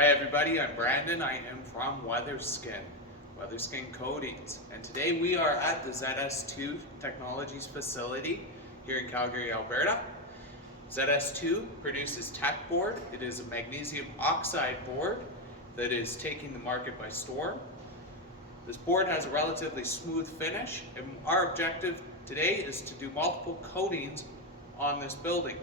Hi everybody, I'm Brandon. I am from Weatherskin Coatings. And today we are at the ZS2 Technologies facility here in Calgary, Alberta. ZS2 produces tech board. It is a magnesium oxide board that is taking the market by storm. This board has a relatively smooth finish, and our objective today is to do multiple coatings on this building.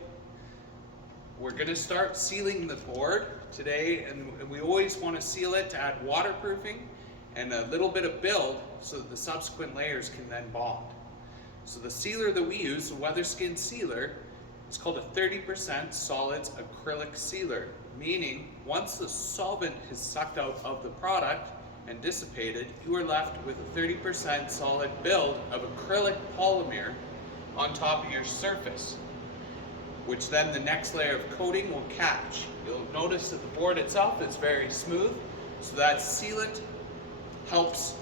We're going to start sealing the board today, and we always want to seal it to add waterproofing and a little bit of build so that the subsequent layers can then bond. So the sealer that we use, the Weatherskin sealer, is called a 30% solids acrylic sealer, meaning once the solvent is sucked out of the product and dissipated, you are left with a 30% solid build of acrylic polymer on top of your surface, which then the next layer of coating will catch. You'll notice that the board itself is very smooth, so that sealant helps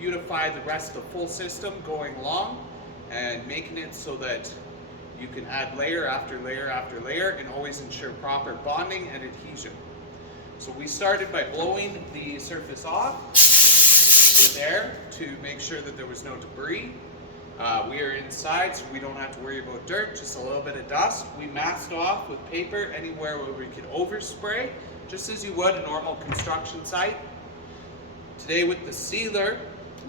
unify the rest of the full system going along and making it so that you can add layer after layer after layer and always ensure proper bonding and adhesion. So we started by blowing the surface off with air to make sure that there was no debris. We are inside, so we don't have to worry about dirt, just a little bit of dust. We masked off with paper anywhere where we could overspray, just as you would a normal construction site. Today with the sealer,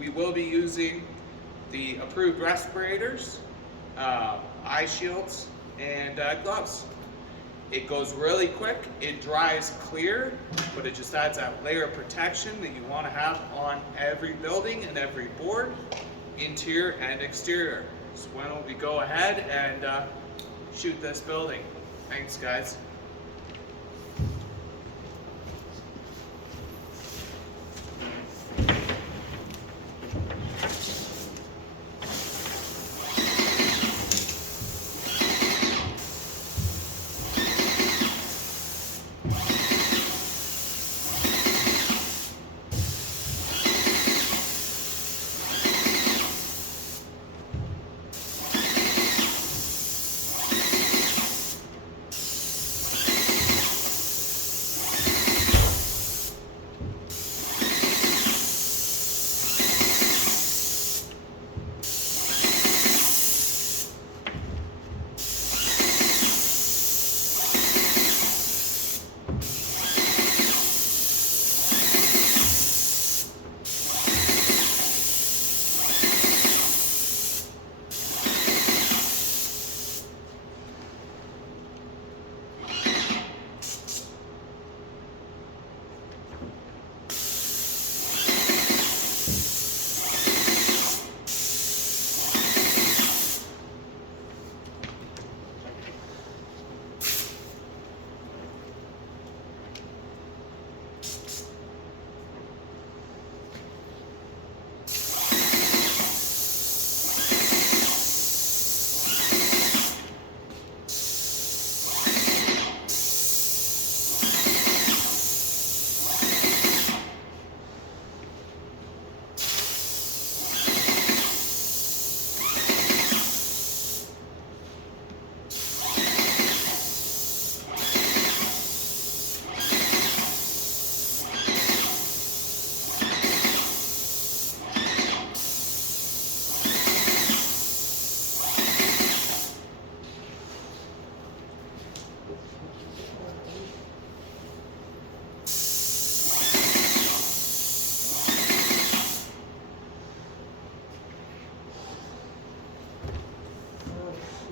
we will be using the approved respirators, eye shields, and gloves. It goes really quick, it dries clear, but it just adds that layer of protection that you want to have on every building and every board, interior and exterior. So why don't we go ahead and shoot this building. Thanks, guys.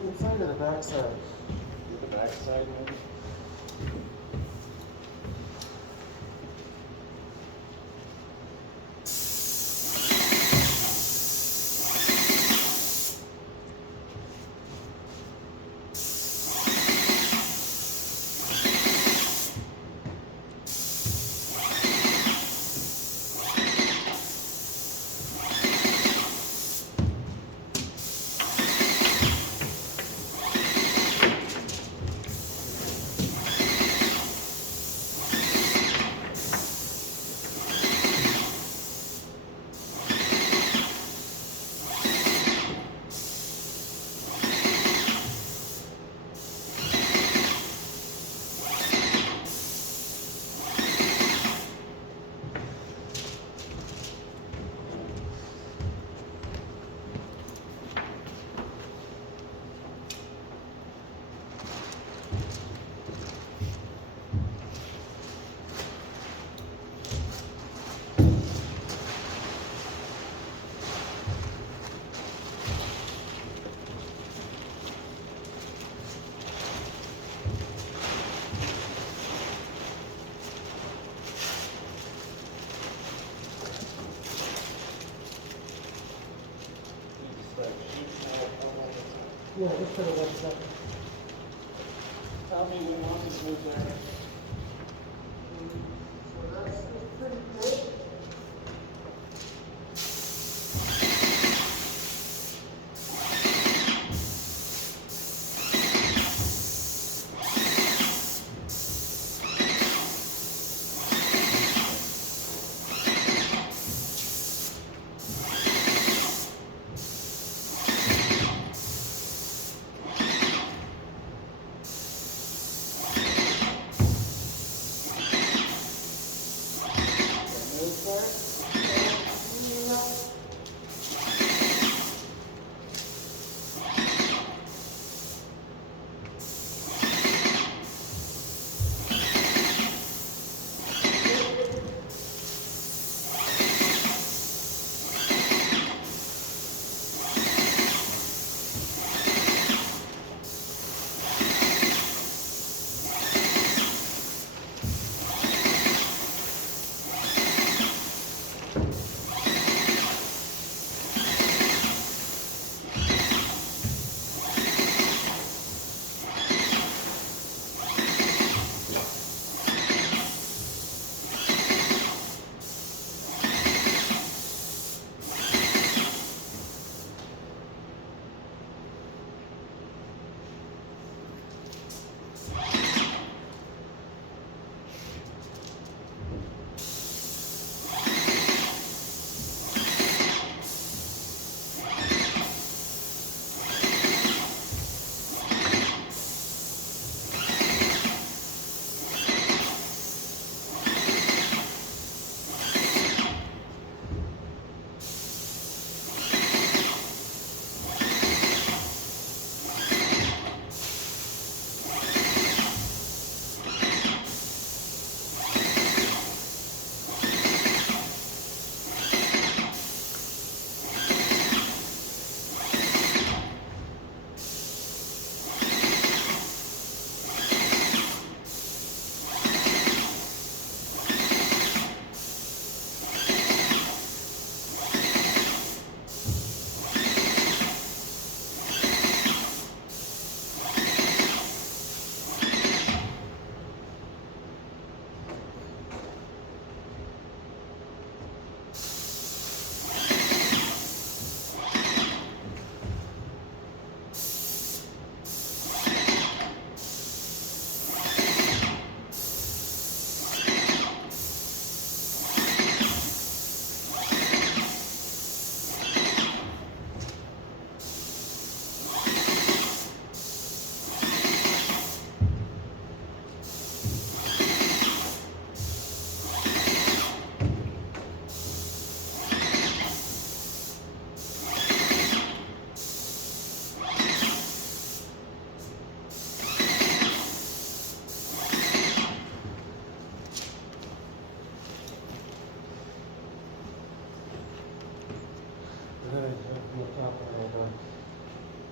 Inside or the back side? The back side, maybe? Yeah, just for the 1 second. Tell me when one is moved there. So that's pretty good. Move there.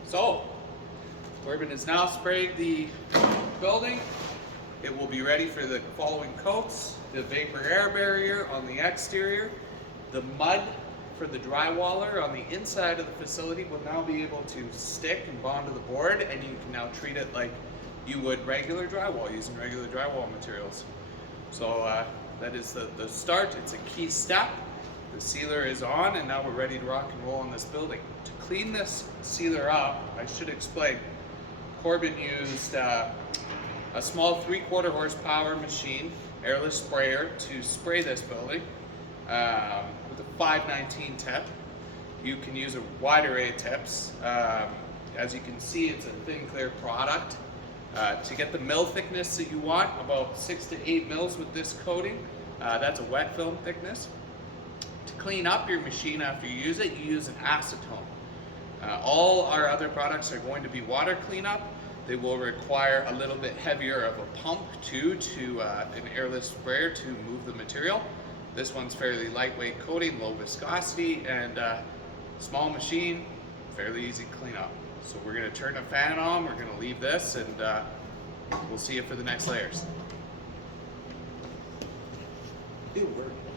So, Corbin has now sprayed the building. It will be ready for the following coats: the vapor air barrier on the exterior, the mud for the drywaller on the inside of the facility will now be able to stick and bond to the board, and you can now treat it like you would regular drywall using regular drywall materials. So that is the start. It's a key step. The sealer is on, and now we're ready to rock and roll on this building. To clean this sealer up, I should explain, Corbin used a small 3/4 horsepower machine, airless sprayer, to spray this building with a 519 tip. You can use a wide array of tips. As you can see, it's a thin, clear product. To get the mill thickness that you want, about 6 to 8 mils with this coating. That's a wet film thickness. To clean up your machine after you use it, you use an acetone. All our other products are going to be water cleanup. They will require a little bit heavier of a pump too, to an airless sprayer to move the material. This one's fairly lightweight coating, low viscosity, and small machine, fairly easy to clean up. So we're going to turn the fan on, we're going to leave this, and we'll see you for the next layers. It worked.